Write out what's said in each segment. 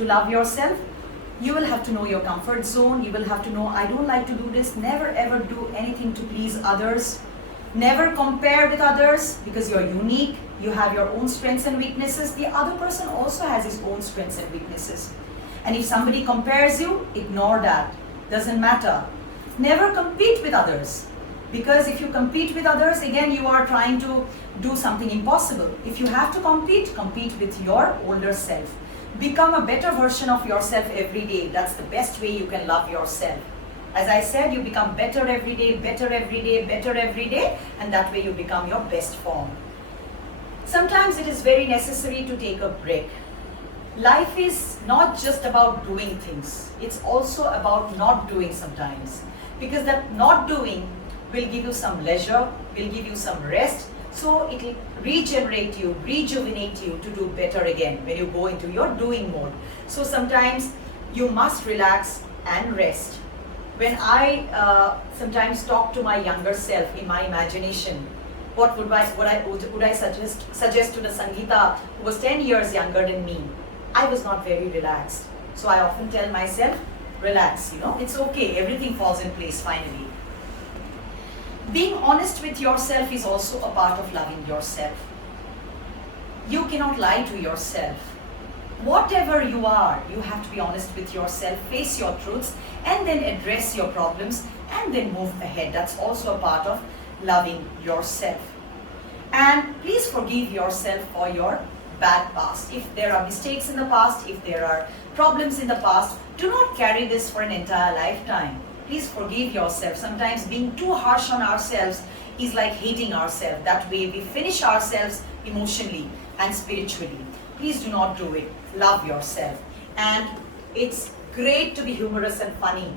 To love yourself, you will have to know your comfort zone. You will have to know, I don't like to do this. Never ever do anything to please others. Never compare with others, because you're unique. You have your own strengths and weaknesses. The other person also has his own strengths and weaknesses. And if somebody compares you, ignore that. Doesn't matter. Never compete with others. Because if you compete with others, again, you are trying to do something impossible. If you have to compete, compete with your older self. Become a better version of yourself every day. That's the best way you can love yourself. As I said, you become better every day, better every day, better every day, and that way you become your best form. Sometimes it is very necessary to take a break. Life is not just about doing things. It's also about not doing sometimes. Because that not doing will give you some leisure, will give you some rest, so it will regenerate you, rejuvenate you to do better again when you go into your doing mode. So sometimes you must relax and rest. When I sometimes talk to my younger self in my imagination, what would I suggest to the Sangeeta who was 10 years younger than me? I was not very relaxed. So I often tell myself, relax, it's okay, everything falls in place finally. Being honest with yourself is also a part of loving yourself. You cannot lie to yourself. Whatever you are, you have to be honest with yourself, face your truths, and then address your problems, and then move ahead. That's also a part of loving yourself. And please forgive yourself for your bad past. If there are mistakes in the past, if there are problems in the past, do not carry this for an entire lifetime. Please forgive yourself. Sometimes being too harsh on ourselves is like hating ourselves. That way we finish ourselves emotionally and spiritually. Please do not do it. Love yourself. And it's great to be humorous and funny.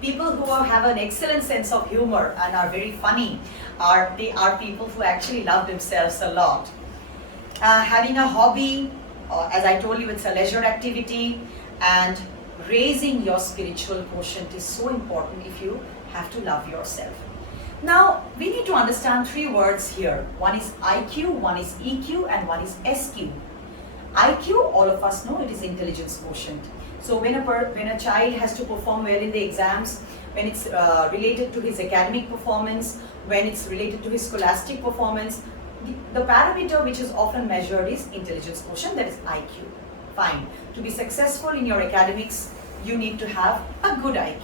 People who have an excellent sense of humor and are very funny are people who actually love themselves a lot. Having a hobby, as I told you, it's a leisure activity, and raising your spiritual quotient is so important if you have to love yourself. Now, we need to understand three words here. One is IQ, one is EQ, and one is SQ. IQ, all of us know, it is intelligence quotient. So when a child has to perform well in the exams, when it's related to his academic performance, when it's related to his scholastic performance, the parameter which is often measured is intelligence quotient, that is IQ. Fine. To be successful in your academics, you need to have a good IQ.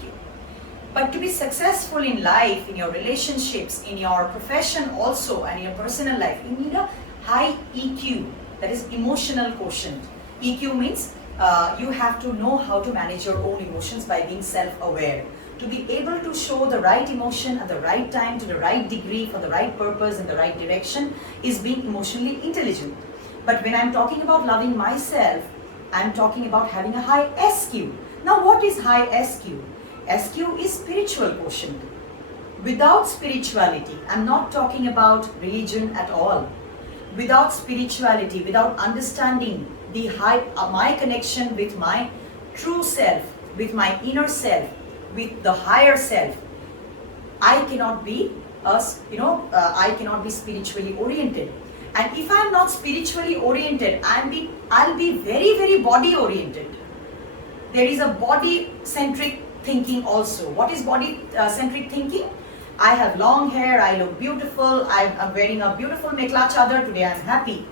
But to be successful in life, in your relationships, in your profession also, and in your personal life, you need a high EQ, that is emotional quotient. EQ means you have to know how to manage your own emotions by being self-aware. To be able to show the right emotion at the right time, to the right degree, for the right purpose, in the right direction, is being emotionally intelligent. But when I'm talking about loving myself, I'm talking about having a high SQ. Now what is high SQ? SQ is spiritual quotient. Without spirituality, I'm not talking about religion at all. Without spirituality, without understanding my connection with my true self, with my inner self, with the higher self, I cannot be I cannot be spiritually oriented. And if I'm not spiritually oriented, I'll be very, very body oriented. There is a body centric thinking also. What is body centric thinking? I have long hair, I look beautiful, I'm wearing a beautiful mekla chadar, today I'm happy.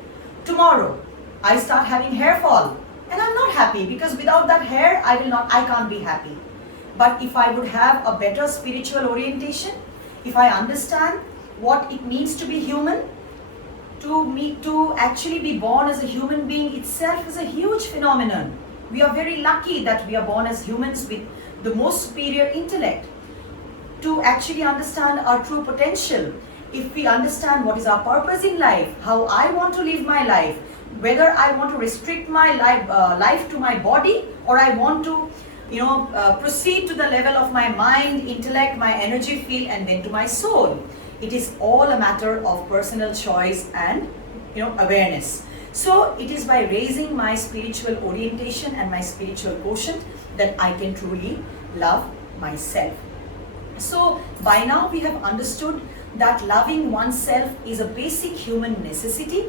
Tomorrow, I start having hair fall and I'm not happy, because without that hair, I can't be happy. But if I would have a better spiritual orientation, if I understand what it means to be human, to actually be born as a human being itself is a huge phenomenon. We are very lucky that we are born as humans with the most superior intellect. To actually understand our true potential, if we understand what is our purpose in life, how I want to live my life, whether I want to restrict my life to my body, or I want to proceed to the level of my mind, intellect, my energy field, and then to my soul. It is all a matter of personal choice and awareness. So it is by raising my spiritual orientation and my spiritual quotient that I can truly love myself. So by now we have understood that loving oneself is a basic human necessity.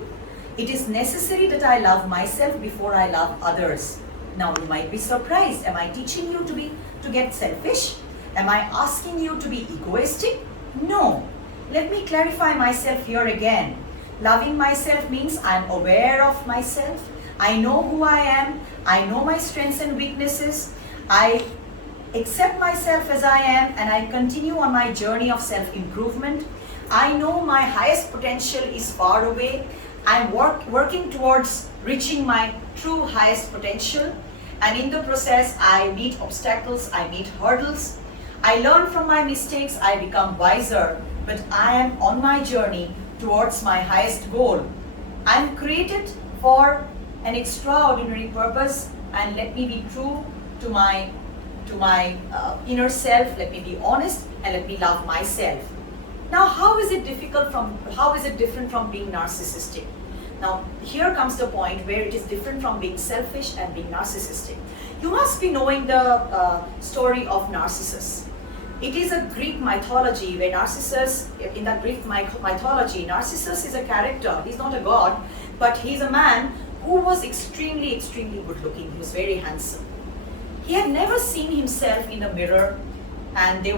It is necessary that I love myself before I love others. Now you might be surprised. Am I teaching you to get selfish? Am I asking you to be egoistic? No. Let me clarify myself here again. Loving myself means I'm aware of myself. I know who I am. I know my strengths and weaknesses. I accept myself as I am, and I continue on my journey of self-improvement. I know my highest potential is far away. I'm working towards reaching my true highest potential, and in the process I meet obstacles, I meet hurdles. I learn from my mistakes, I become wiser, but I am on my journey towards my highest goal. I'm created for an extraordinary purpose, and let me be true to my inner self. Let me be honest, and let me love myself. Now, how is it different from being narcissistic? Now, here comes the point where it is different from being selfish and being narcissistic. You must be knowing the story of Narcissus. It is a Greek mythology where in that Greek mythology, Narcissus is a character. He's not a god, but he's a man who was extremely, extremely good looking. He was very handsome. He had never seen himself in the mirror, and the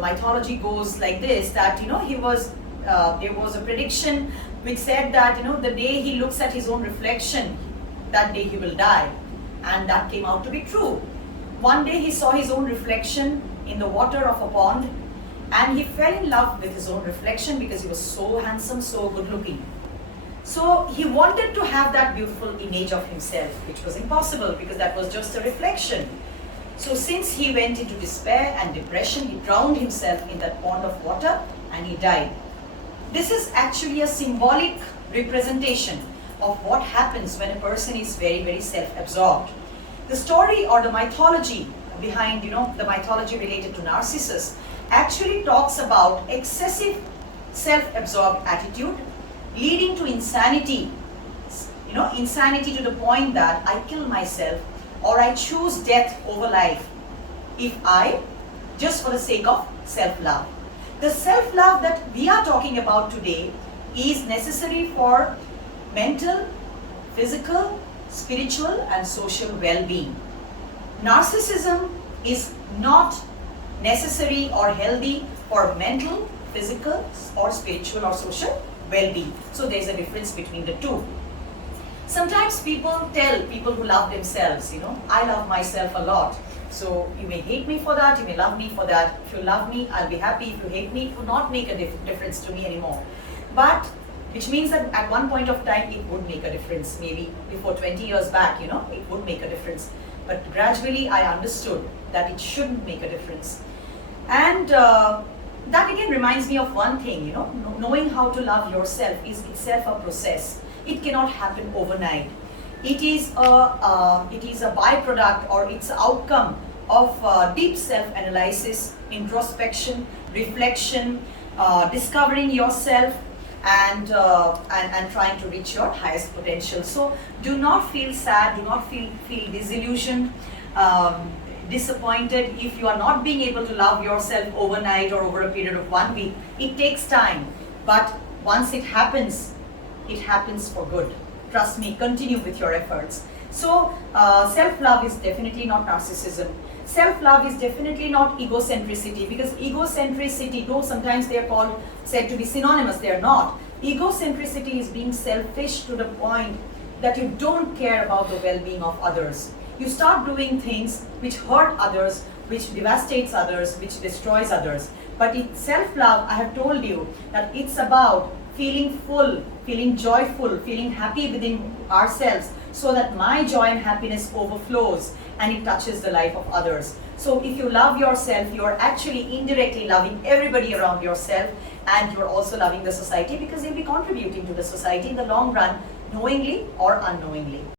mythology goes like this, that there was a prediction which said that the day he looks at his own reflection, that day he will die, and that came out to be true. One day he saw his own reflection in the water of a pond, and he fell in love with his own reflection because he was so handsome, so good looking. So he wanted to have that beautiful image of himself, which was impossible because that was just a reflection. So since he went into despair and depression, he drowned himself in that pond of water and he died. This is actually a symbolic representation of what happens when a person is very, very self-absorbed. The story or the mythology behind, the mythology related to Narcissus actually talks about excessive self-absorbed attitude leading to insanity. Insanity to the point that I kill myself or I choose death over life just for the sake of self-love. The self-love that we are talking about today is necessary for mental, physical, spiritual and social well-being. Narcissism is not necessary or healthy for mental, physical or spiritual or social well-being. So there's a difference between the two. Sometimes people tell people who love themselves, I love myself a lot. So you may hate me for that, you may love me for that. If you love me, I'll be happy. If you hate me, it will not make a difference to me anymore. But which means that at one point of time, it would make a difference. Maybe before 20 years back, it would make a difference. But gradually, I understood that it shouldn't make a difference. And that again reminds me of one thing, knowing how to love yourself is itself a process. It cannot happen overnight. It is a byproduct or it's an outcome of deep self-analysis, introspection, reflection, discovering yourself, and trying to reach your highest potential. So do not feel sad, do not feel disillusioned, disappointed if you are not being able to love yourself overnight or over a period of 1 week. It takes time, but once it happens for good. Trust me, continue with your efforts. So self-love is definitely not narcissism. Self-love is definitely not egocentricity, because egocentricity, though sometimes they are said to be synonymous, they are not. Egocentricity is being selfish to the point that you don't care about the well-being of others. You start doing things which hurt others, which devastates others, which destroys others. But in self-love, I have told you that it's about feeling full, feeling joyful, feeling happy within ourselves, so that my joy and happiness overflows and it touches the life of others. So if you love yourself, you are actually indirectly loving everybody around yourself, and you are also loving the society, because you'll be contributing to the society in the long run, knowingly or unknowingly.